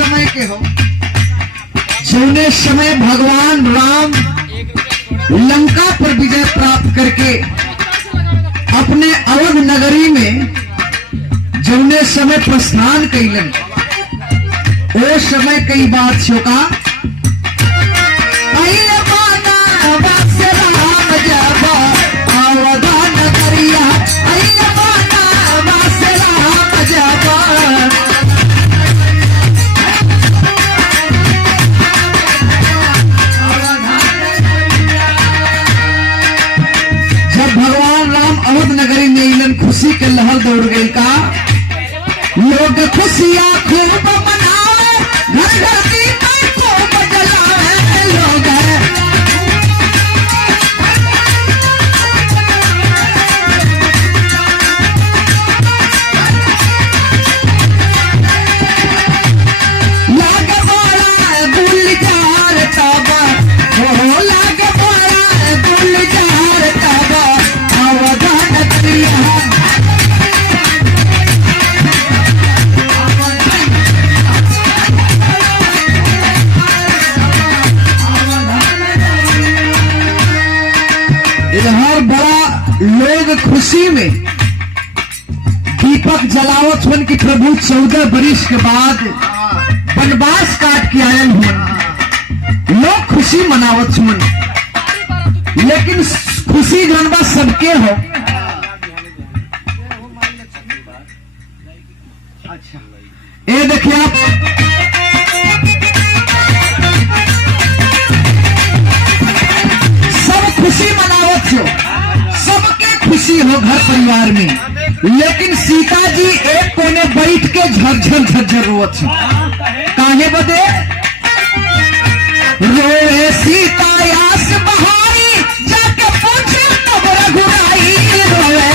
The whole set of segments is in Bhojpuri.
समय के हो जौने समय भगवान राम लंका पर विजय प्राप्त करके अपने अवध नगरी में जौने समय प्रस्थान कैलन ओ समय कई बात छोका खुशी के लहर दौड़ गई का लोग खुशियां खूब मनावे घर घर दीपक खूब जलावे लोग लागे बोला गुलजार तबा हो लागे बोला गुलजार तबा अवधान क्रिया हर बड़ा लोग खुशी में दीपक जलावत हुन की प्रभु 14 वर्ष के बाद वनवास काट के आयल हुन लोग खुशी मनावत हुन लेकिन खुशी जनवा सबके हो अच्छा ये देखिए आप खुशी मनावत हो सबके खुशी हो घर परिवार में लेकिन सीता जी एक कोने बैठ के झरझर झरझर रोवत हो काहे बदे रोए सीता यास बहारी जाके पूछे तब रघुराई रोए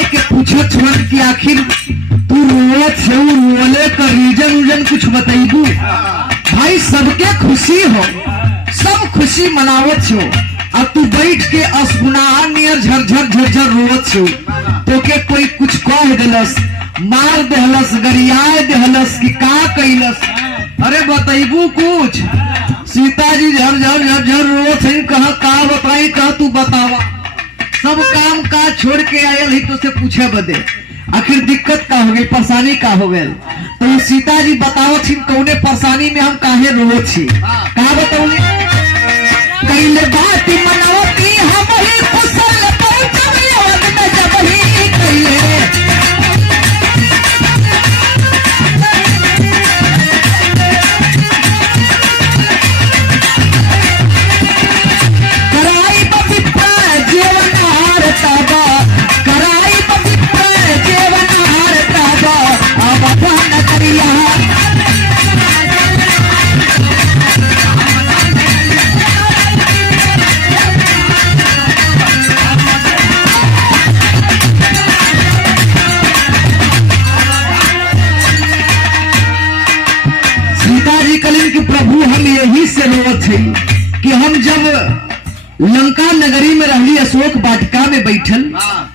कि आखिर तू रोवत है रोले का रीजन कुछ बताइबू भाई सबके खुशी हो सब खुशी मनावत हो अब तू बैठ के असगुनाह नियर झरझर झरझर रोवत हो तो के कोई कुछ कह दिलस मार देहलस गरियाए देहलस कि का कैलस अरे बताइबू कुछ सीता जी झरझर झरझर रोवत है कहा का बताई कहा तू बतावा सब काम का छोड़ के आयल ही तो से पूछे बदे आखिर दिक्कत का हो गई परेशानी का हो गई तो सीता जी बताओ थी कौने परेशानी में हम काहे रोए छी का बताओ कैले बात मनोती हम ही कुशल पहुंचबे अवध में जब ही कैले कराई पवित्र जीवन हार तबा कराई पवित्र जीवन हार तबा अवधान करिया प्रभु हम यही से रोवत है कि हम जब लंका नगरी में रहली अशोक वाटिका में बैठल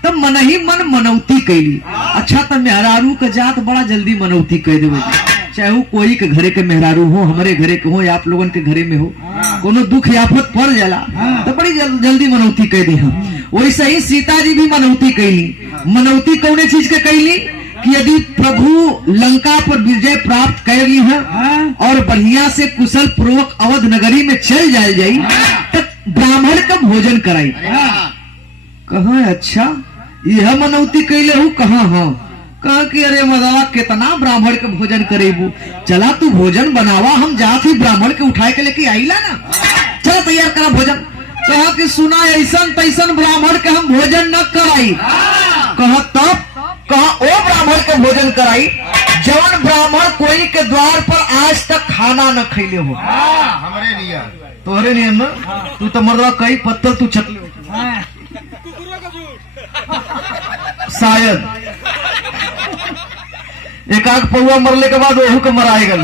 तब मन ही मन मनौती कैली अच्छा तब मेहरारू का जात बड़ा जल्दी मनौती कह देवे चाहे वो कोई के घरे के मेहरारू हो हमारे घरे के हो या आप लोगन के घरे में हो कोनो दुख आफत पड़ जाला तो बड़ी जल्दी मनौती कह दी हम वैसे ही सीता जी भी मनौती कैली मनौती कौने चीज के कैली कि यदि प्रभु लंका पर विजय प्राप्त कर ली है और बढ़िया से कुशल पूर्वक अवध नगरी में चल जाए जाई तो ब्राह्मण का भोजन कराई कहा अच्छा यह मनौती कैले हूँ कहा हाँ कहा कि अरे मदावा कितना ब्राह्मण के भोजन करेबू चला तू भोजन बनावा हम जात ही ब्राह्मण के उठाए के लेके आईला ना चलो तैयार करा भोजन कहा कि सुना ऐसन तैसन ब्राह्मण के हम भोजन न कराई। कहा तब? कहा ओ ब्राह्मण के भोजन कराई जवन ब्राह्मण कोई के द्वार पर आज तक खाना न खैले हो। हमारे लिए तोहरे नियम ना, तू तो मर्दवा कई पत्थर तू चटले शायद एक आग पौआ मरले के बाद ओहू के मराए गल।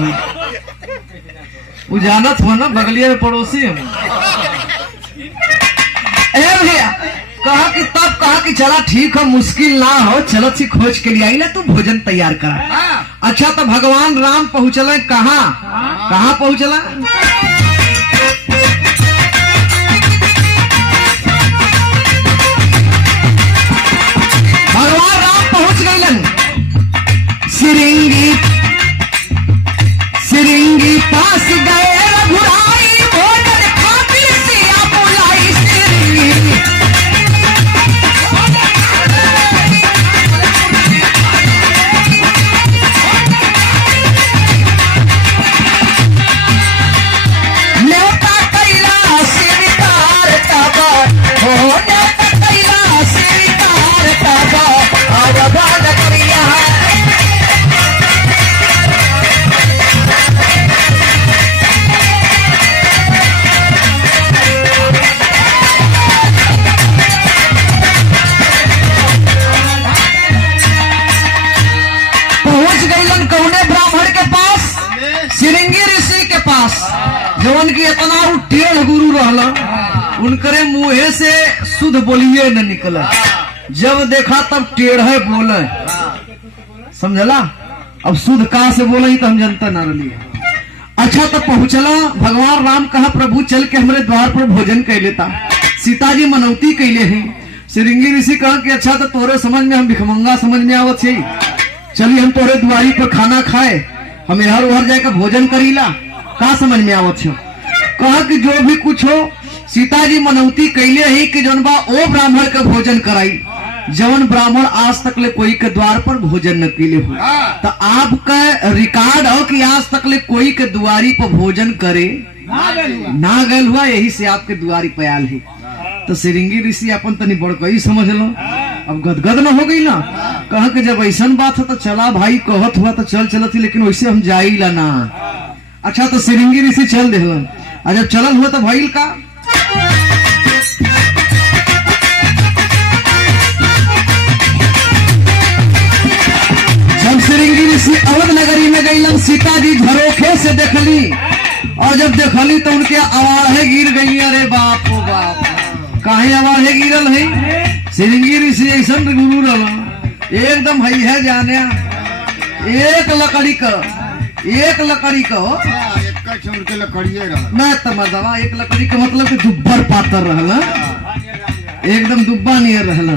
वो जानत हो ना, बगलिया में पड़ोसी हम। भैया कहा कि तब कहा कि चला ठीक हो, मुश्किल ना हो, चलो सी खोज के लिए आई ना, तू भोजन तैयार करा। अच्छा तो भगवान राम पहुंचले कहाँ पहुंचला? भगवान राम पहुंच गए सिरिंगी पास गए रघुराई, भोजन खातिर सिया बुलाई सिरिंगी। न्योता कैला स्वीकार तब हो, न्योता कैला स्वीकार तब अवधान करिया। कौने ब्राह्मण के पास? सिरिंगी ऋषि के पास, जवन की इतना टेढ़ गुरु रहला, उनकरे मुंहे से शुद्ध बोलिए न निकला। जब देखा तब टेढ़े बोले, समझला? अब शुद्ध का से बोले ही तो हम जनता न रही। अच्छा तो पहुंचला भगवान राम कहा प्रभु चल के हमारे द्वार पर भोजन कर लेता। सीता जी मनौती कैले हैं। सिरिंगी ऋषि कहा कि अच्छा तो तोरे समझ में हम भिखमंगा समझ में आवत है, चलिए हम तोरे द्वारी पर खाना खाए, हम हर उहर जाकर भोजन करीला, का समझ में आवत है? कहा कि जो भी कुछ हो, सीता जी मनौती कैले ही कि जौन बा ओ ब्राह्मण के भोजन कराई जवन ब्राह्मण आज तक ले कोई के द्वार पर भोजन न कैले हो। तो आपका रिकॉर्ड हो कि आज तक ले कोई के द्वारी पर भोजन करे ना गल हुआ, यही से आपके द्वारी पे आल है। तो सिरिंगी ऋषि अपन तनी बड़कई समझ लो, अब गदगद न हो गई ना। कहा कि जब ऐसा बात है तो चला भाई, कहत हुआ तो चल चलती, लेकिन वैसे हम जाइला ना। अच्छा तो सिरिंगी ऋषि चल देहलन, और जब चलल हुआ तो भइल का? जब सिरिंगी ऋषि अवध नगरी में गईलन, सीता जी झरोखे से देखली, और जब देखली तो उनके आवाज़ें गिर गई। अरे बाप ओ बाप, काहे आवाज़ें गिरल है? सिरिंगी ऋषि ऐसा गुरु रहा एकदम है जाने, एक लकड़ी का मैं तमदवा एक लकड़ी का मतलब कि दुब्बर पातर रहला, एकदम दुब्बा नियर रहला।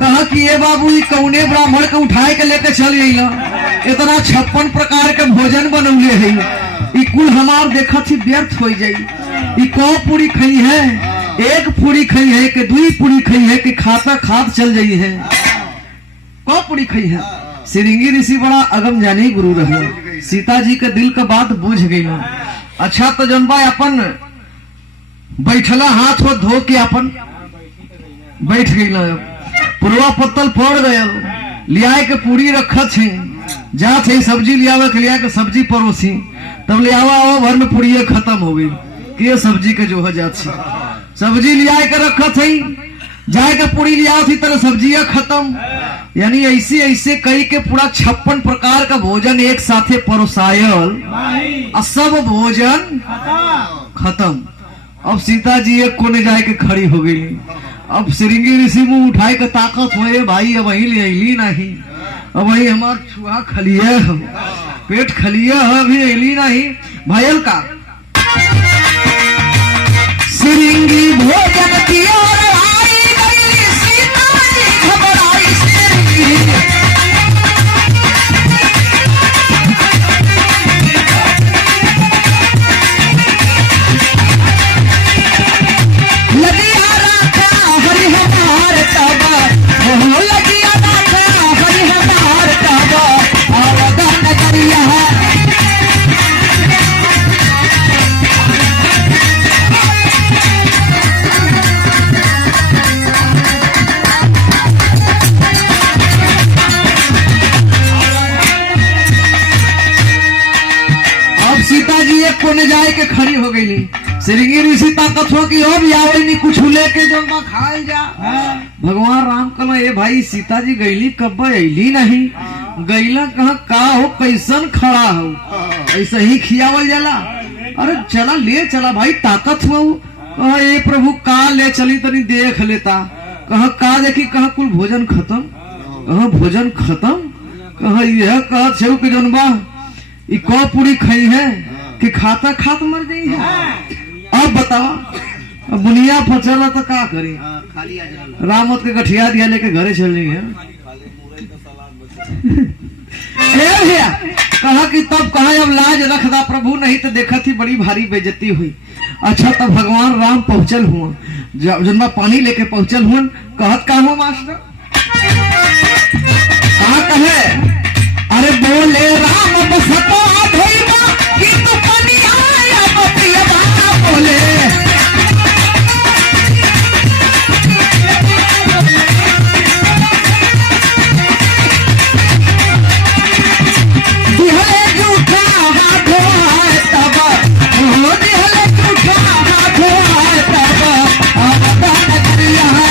कहा कि ये बाबू ये कौने ब्राह्मण के उठाए के लेके चल गईला, इतना 56 प्रकार के भोजन बनौले है, ई कुल हमार देखा थी व्यर्थ हो जाई। ई कौ पूरी खई है, एक पूरी खई है कि दुई पूरी खई है कि खाता खात चल जाई है, कौ पूरी खई है? सिरिंगी ऋषि बड़ा अगम जानी गुरु रहे, सीता जी के दिल का बात बुझ गई। अच्छा तो जनबा अपन बैठला, हाथ हो धो के अपन बैठ गई, पुरवा पत्तल पड़ गया, लिया के पूरी रखत है, जात है सब्जी लियावे के लिया के सब्जी परोसी, तब ले आवा भर में पूरी खत्म हो गई कि सब्जी के जो है जात सब्जी लिया के रखत है, जाए के पूरी लिया थी तरह सब्जियां खत्म। यानी ऐसे ऐसे कई के पूरा 56 प्रकार का भोजन एक साथे परोसायल, सब भोजन खत्म। अब सीता जी एक कोने जाए के खड़ी हो गई। अब सिरिंगी ऋषि मुंह उठाए के ताकत हुए, भाई अब वही ले अली नहीं, अब वही हमार छुआ खलिए पेट खलिए अभी अली नहीं भयल का। सिरिंगी भोजन की ओर आई गई, सीता जी घबराई। सिरिंगी लगिया राखा हरि हमार तब, हो लगिया राखा हरि हमार तब, अवधान करिया। हो गई श्रृंगी ऋषि ताकत हो कि अब आवे नहीं कुछ लेके जो ना खाए जा। भगवान राम कहला ए भाई सीता जी गईली कब अली नहीं गईला कहा का हो कैसन खड़ा हो ऐसा ही खियावल जाला। अरे चला ले चला भाई ताकत हो। कहा ए प्रभु का ले चली तनी देख लेता। कहा का देखी कहा कुल भोजन खत्म। कहा भोजन खत्म। कहा यह कहा छेव के जौन बा ई कौ पूरी खाई है कि खाता खात मर गई है। अब बताओ अब बुनिया फचला तो का करी। रामत के गठिया दिया लेके घरे चल रही है। कहा कि तब कहा अब लाज रखदा प्रभु नहीं तो देखा थी बड़ी भारी बेइज्जती हुई। अच्छा तब भगवान राम पहुंचल हुआ जन्मा पानी लेके पहुंचल हुआ। कहत का हो मास्टर कहा कहे अरे बोले राम बसतो धोइबा कि तू पानी आया बतिया बोले दिहले झूठा हाथ आए तब ओ दिहले झूठा हाथ आए तब अब दान करिया है।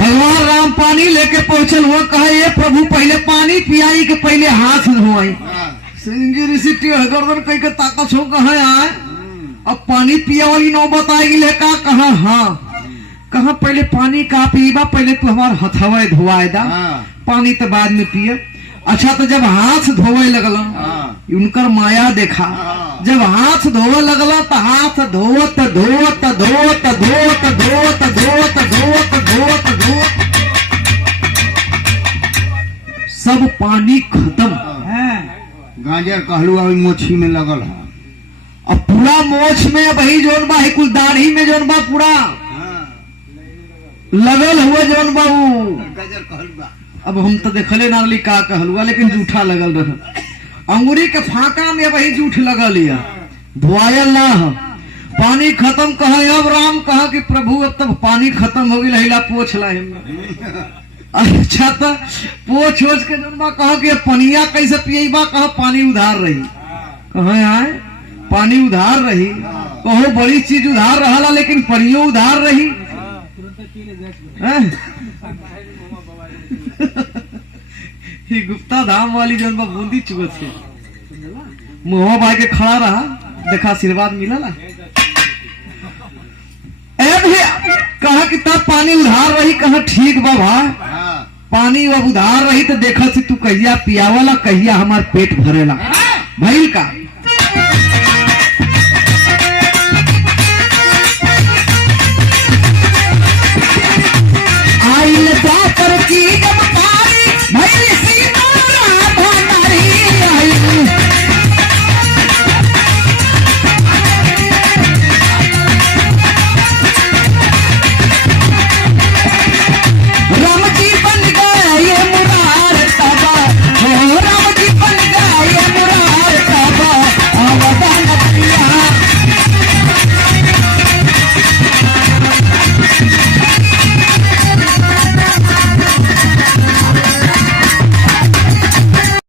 भगवान राम पानी लेके पहुंचल हुआ। कहा ये प्रभु पहले पानी पियाई के पहले हाथ धोआई। श्रृंगी ऋषि गर्दन कई के ताकत हो कहा आए अब पानी पिया वाली नौबत आएगी का। कहा हाँ कहा पहले पानी का पीबा पहले तू हमार हथवा धोआए दा पानी तो बाद में पिए। अच्छा तो जब हाथ धोवे लगला उनकर माया देखा। जब हाथ धोवे लगला तो हाथ धोवत धोवत धोवत धोवत धोवत धोवत धोवत धोवत धोवत सब पानी खत्म। गाजर कहलुआ मोछी में लगल है। अब पूरा मोछ में वही जोन बा कुल दाढ़ी में जोन बा पूरा लगल हुआ जोन बा गाजर कहलुआ। अब हम तो देखले ना रही का कहलुआ लेकिन जूठा लगल रहा। अंगूरी के फाका में वही जूठ लगल है धोआयल ना है। पानी खत्म कहा अब राम कहा कि प्रभु अब तक पानी खत्म हो गई पोछ ला। अच्छा तो पोछ ओछ के जनबा कहा कि पनिया कैसे पियबा। कहा पानी उधार रही। कहा आए पानी उधार रही। कहो बड़ी चीज उधार रहा लेकिन पनियो उधार रही। ही गुप्ता धाम वाली जन बूंदी चुगत है मुँह बाय के खड़ा रहा देखा आशीर्वाद मिला ला। कहा कि तब पानी उधार रही। कहा ठीक बा भाई पानी अब उधार रही तो देखा सी तू कहिया पियावला कहिया हमार पेट भरेला। भइल का